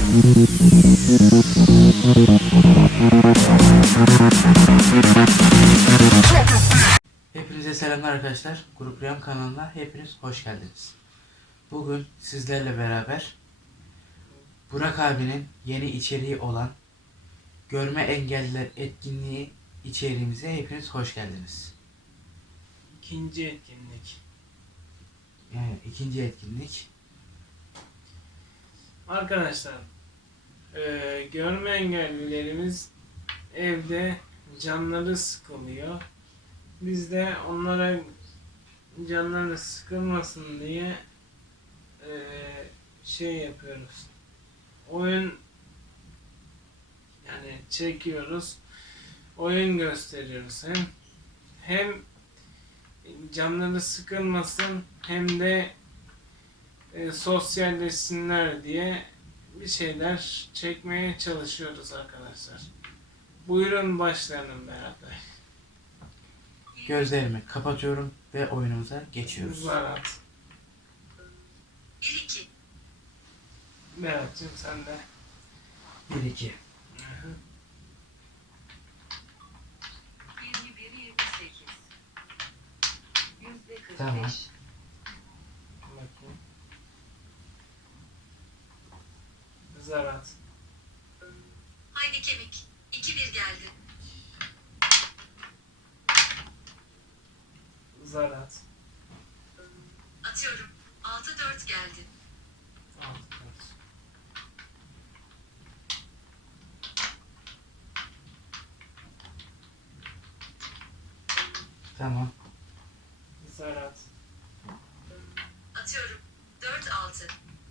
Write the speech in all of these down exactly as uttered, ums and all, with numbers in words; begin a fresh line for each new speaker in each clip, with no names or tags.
Hepinize selamlar arkadaşlar. Grup Rüyam kanalına hepiniz hoş geldiniz. Bugün sizlerle beraber Burak abinin yeni içeriği olan Görme Engelliler etkinliği içeriğimize hepiniz hoş geldiniz.
İkinci etkinlik.
Yani ikinci etkinlik.
Arkadaşlar, e, görme engellilerimiz evde canları sıkılıyor. Biz de onlara canları sıkılmasın diye e, şey yapıyoruz. Oyun yani çekiyoruz. Oyun gösteriyoruz. Hem hem canları sıkılmasın hem de e, sosyalleşsinler diye bir şeyler çekmeye çalışıyoruz arkadaşlar. Buyurun başlayalım beraber.
Gözlerimi kapatıyorum ve oyunumuza geçiyoruz.
Zarat.
bir iki.
Berat'cığım sen de.
bir iki.
yirmi bir yirmi sekiz. Yüzde kırk
Tamam.
beş.
Bakayım. Zarat.
Haydi kemik. iki bir geldi.
Zarat.
Atıyorum. altı dört geldi.
Altı dört.
Tamam.
Zarat.
Atıyorum. dört altı.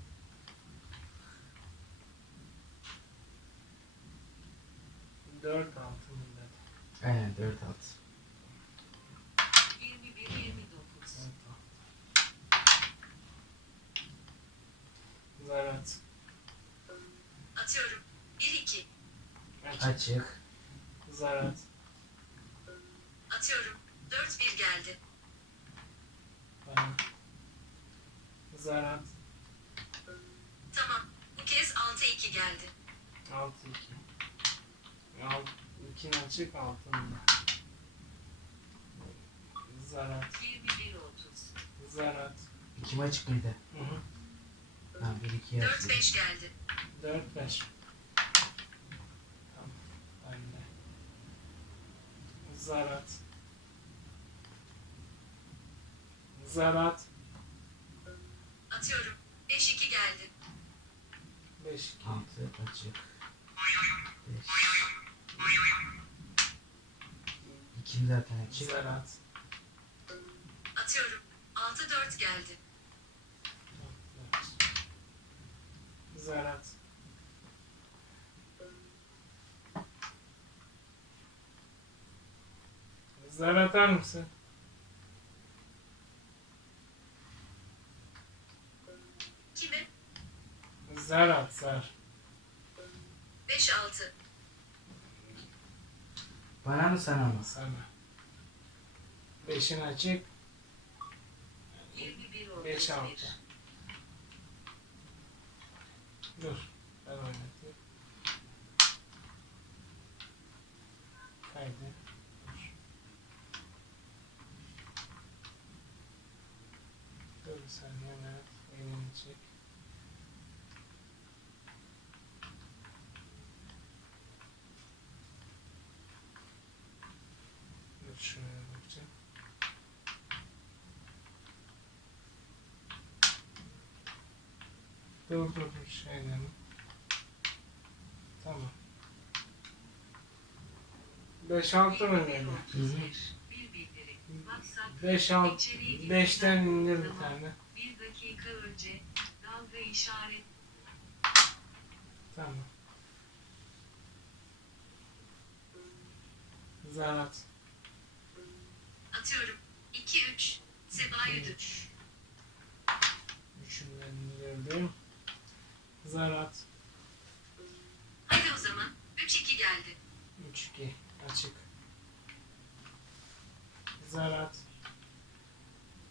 Dört altı mı dedi?
Aynen dört altı.
yirmi bir yirmi dokuz.
Zarat.
Atıyorum. bir iki.
Açık.
Zarat.
Atıyorum. dört bir geldi.
Tamam. Zarat.
Tamam. Bu kez altı iki geldi.
Altı iki. Alt, ikinin açık altında. Zarat.
yirmi bir otuz.
Zarat.
İki mi açık mıydı?
Hı hı.
Ha, bir iki
dört
yazdı.
beş geldi.
Dört beş. Tamam. Anne. Zarat. Zarat.
Atıyorum. beş iki geldi.
Beş iki.
altı açık. beş. İki zaten açık.
Zarat.
Atıyorum. altı dört geldi.
Dört. Zarat. Zar atar mısın?
Kime?
Zar at zar.
beş altı.
Bana mı sana mı?
Sana. Beşin açık.
yirmi bir otuz
Beş
bir.
altı. Dur. Ben oynatayım. Kaydı. Dur. Dur bir saniye Mehmet. Elini çek. Dur şuraya bakacağım. Dur dur dur şeyden. Tamam. beş altı mı dedi?
Hı hı.
Bir bildiri. WhatsApp.
beş altı.
İçeriği
beşten indir bir
zaman,
tane.
Bir dakika önce dalga işaret.
Tamam. Zarat.
Atıyorum. iki üç. Seba Yüdü.
üç. Üçünden indirdim. Zarat.
Hadi o zaman. üç iki geldi.
üç iki. Açık. Zarat.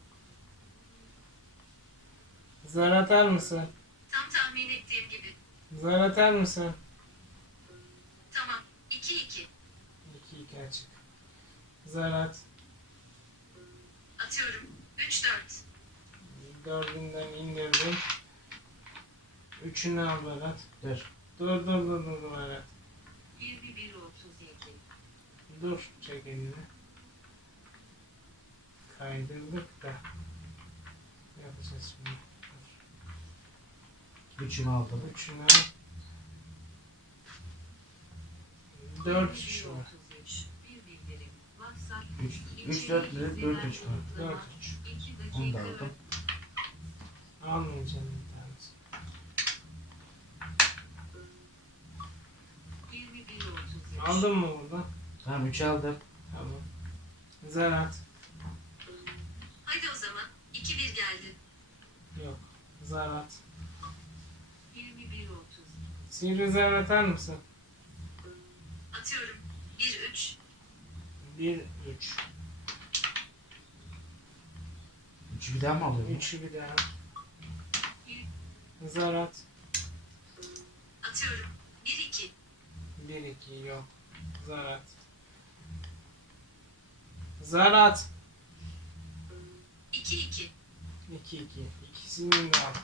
Zar atar mısın?
Tam tahmin ettiğim gibi.
Zar atar mısın?
Tamam. iki iki.
iki iki açık. Zar at.
Atıyorum. üç dört.
Dördünden indirdim. Üçünü al Berat.
Dur.
Dur dur dur dur Berat.
yirmi bir otuz iki.
Dur çek elini. Kaydırdık da. Yapacağız şimdi.
Üçünü aldım.
Üçünü al. Dört şu var.
Bir bildirim. WhatsApp.
Üç, üç dört mü? Dört üç mü?
Dört üç.
iki
Onu da
dakika.
aldım.
Almayacağım bir tanesi.
yirmi bir otuz üç.
Aldın mı burada?
Tamam üç aldım.
Tamam. Zar at.
Haydi o zaman. iki bir geldi.
Yok. Zar at.
yirmi bir otuz.
Sivri zar atar mısın?
Atıyorum. bir üç.
Bir üç.
Üçü bir daha mı alıyorum?
Üçü bir daha. Zar at.
Atıyorum. bir iki.
Bir iki yok. Zar at. Zar at.
iki iki.
iki iki. İkisini de al.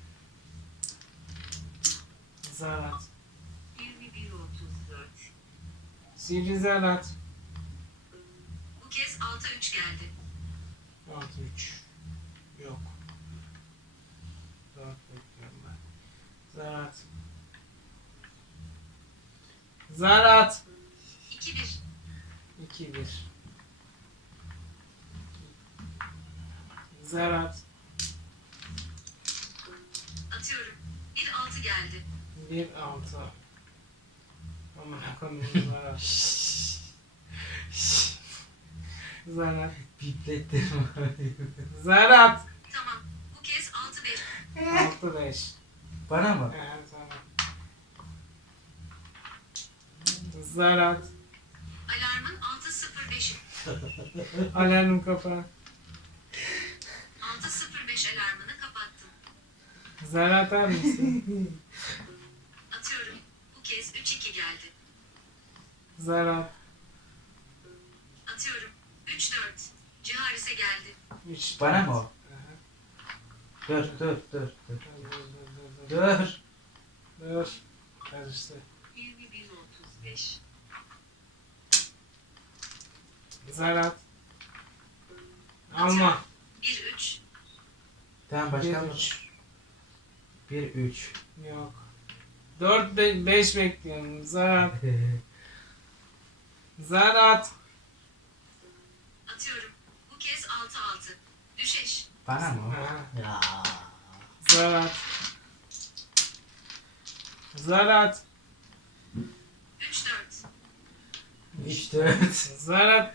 Zar at.
yirmi bir otuz dört.
Sivri zar at.
Bu kez altı üç geldi.
Altı üç. Yok. Dört bekliyorum ben. Zar at. Zar at.
iki bir.
iki bir. Zar at.
Atıyorum. bir altı geldi.
bir altı. Aman koyayım zar at. Zar at.
Piplettim.
Zar at.
Tamam. Bu kez altı beş.
altı beş.
Bana mı?
Ee, zar at. Zar at.
Alarmın altı sıfır beşi.
Alarm kapa.
altı sıfır beş alarmını kapattım.
Zar atar mısın?
Atıyorum. Bu kez üç iki geldi.
Zar at.
Atıyorum. üç dört. Ciharise geldi.
üç.
Bana mı o?
Aha.
Dur dur dur dur.
Dur, dur, dur, dur, dur.
Dur.
Dur. Karıştı.
yirmi bir otuz beş.
Zar at. Alma.
bir üç.
Tamam başka
Bir
mı?
üç.
Bir üç.
Yok. Dört beş bekliyorum. Zar at. Zar at.
Atıyorum. Bu kez altı altı. Düşeş.
Bana mı?
Aha.
Ya.
Zar at. Zar at.
üç dört.
Üç dört.
Zar at.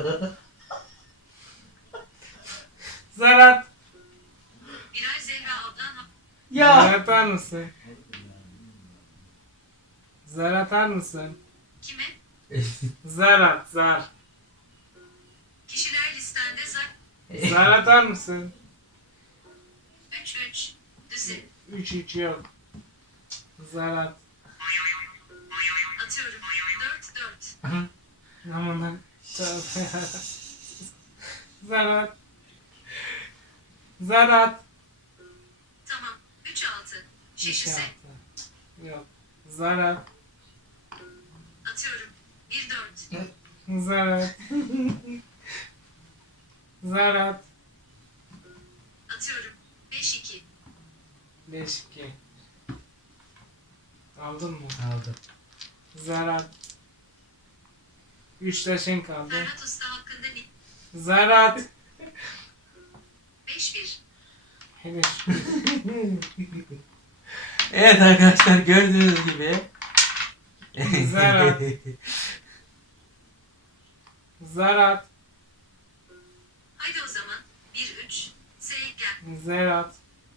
Zar at.
Birer Zehra ablan.
Zar
Ya.
atar mısın? Zar atar mısın?
Kime?
Zar at. Zar.
Kişiler listende zar.
Zar atar mısın?
üç üç. Düze.
üç üç yok. Zar at.
Atıyorum. dört dört.
Aman lan. Tövbe ya. Zar at. Zar at.
Tamam. üç altı.
İki
Şişise.
altı. Yok. Zar at.
Atıyorum. bir dört.
Zar at. Zar at.
Atıyorum. beş iki.
beş iki. Aldın mı?
Aldım.
Zar at. üç taşın kaldı.
Ferhat Usta hakkında ne?
Zar at.
beş bir.
Hele.
Evet arkadaşlar gördüğünüz gibi.
Zar at. Zar at.
Haydi o zaman. bir üç. Seyit gel.
Zar at.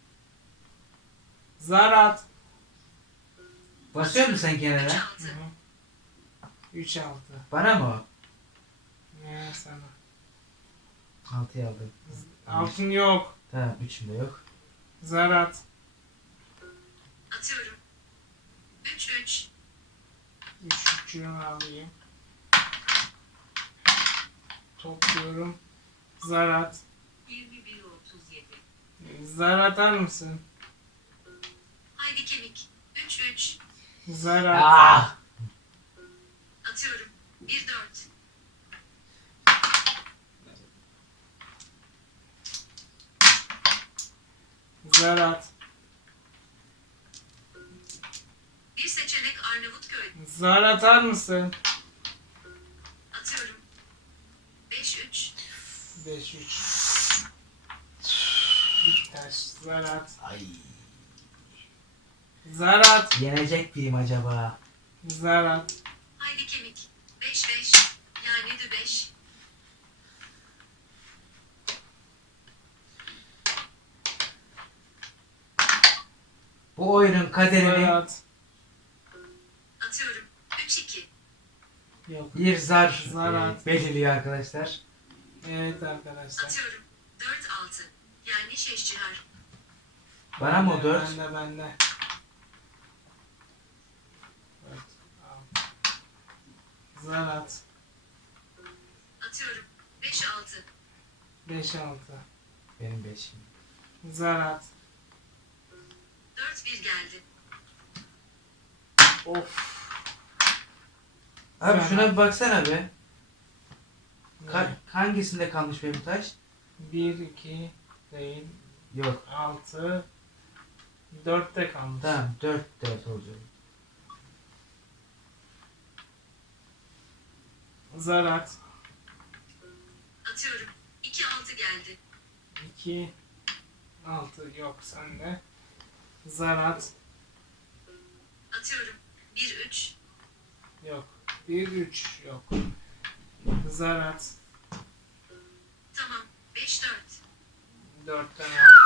Zar at.
Basıyor musun sen
üç
kenara?
altı.
üç altı.
Bana mı o?
Ne sana?
Altıyı aldım.
Altın yok.
Tamam üçüm de yok.
Zar at.
Atıyorum. üç üç.
üç üçü alayım. Topluyorum. Zar at.
yirmi bir otuz yedi.
Zar atar mısın?
Haydi kemik. üç üç.
Zar at.
Ah!
Atıyorum. bir dört.
Zar at.
Bir seçenek Arnavutköy.
Zar atar mısın?
Atıyorum. beş üç.
beş üç. Bir taş. Zar at.
Ay.
Zar at.
Yenecek miyim acaba?
Zar at.
Haydi kemik. beş beş. Yani de beş.
Bu oyunun
Zar
kaderini
at.
Atıyorum. üç iki.
Yok.
bir zar,
Zar
e,
at.
belirliyor arkadaşlar.
Evet arkadaşlar.
Atıyorum. dört altı. Yani şeş cihar.
Bana mı o
Bende,
dört?
Bende bende. Evet. Al. Zar at.
Atıyorum. beş altı.
beş altı.
Benim beşim.
Zar at.
dört bir geldi.
Of.
Abi
Zar
şuna
at.
bir baksana be. Ka-
Ne?
hangisinde kalmış benim taş?
bir iki değil.
Yok.
altı. dörtte kalmış.
Tamam dört dört olacak.
Zar at.
Atıyorum. iki altı geldi.
iki altı yok sende. Zar at.
Atıyorum. bir üç.
Yok. bir üç yok. Zar at.
Tamam. beş dört.
dörtten al.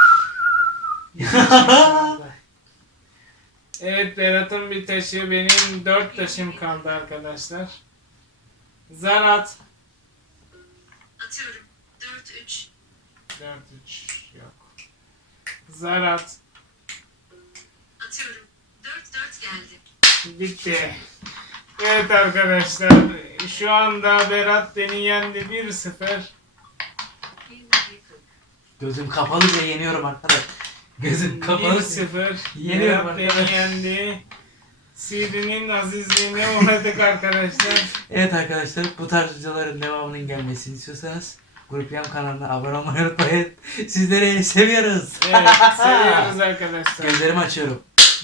Evet Berat'ın bir taşı, benim dört taşım kaldı arkadaşlar. Zar at.
Atıyorum. dört üç.
dört üç yok. Zar at.
Atıyorum. dört dört geldi.
Bitti. Evet arkadaşlar, şu anda Berat beni yendi bir sıfır.
yirmi bir kırk.
Gözüm kapalı diye yeniyorum arkadaş. Gözüm kapalı.
bir sıfır.
Yeniyorum
Berat beni
arkadaş.
yendi. C D'nin azizliğine uğradık arkadaşlar.
Evet arkadaşlar bu tarz videoların devamının gelmesini istiyorsanız Grup Yam kanalına abone olmayı unutmayın. Sizleri seviyoruz.
Evet, seviyoruz arkadaşlar.
Gözlerimi açıyorum.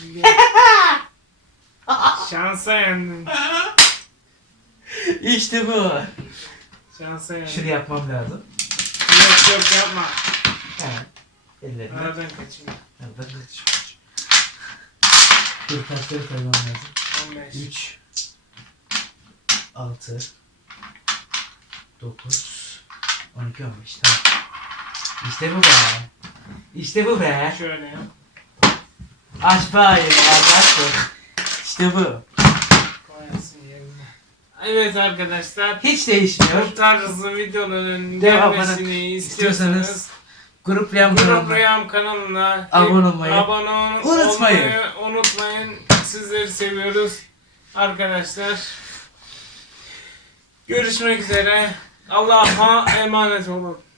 Şansa yendin.
İşte bu.
Şansa yendin.
Şunu yapmam lazım.
Yok yok yapma.
Hemen. Ellerimi.
Aradan kaçayım.
Nereden kaçmış? Dur taşları saymam lazım.
on beş.
üç altı dokuz on iki on beş tamam. İşte bu be. İşte bu be.
Şöyle yap.
Aç bayım arkadaşlar. İşte bu.
Koyarsın yerine. Evet arkadaşlar.
Hiç değişmiyor.
Bu tarz videoların
Devamını
gelmesini istiyorsanız
istiyorsanız Grup Yam
Grup
kanalına
Rüyam kanalına
Abone olmayı
abone ol-
unutmayın.
olmayı unutmayın. Sizleri seviyoruz arkadaşlar. Görüşmek üzere. Allah'a emanet olun.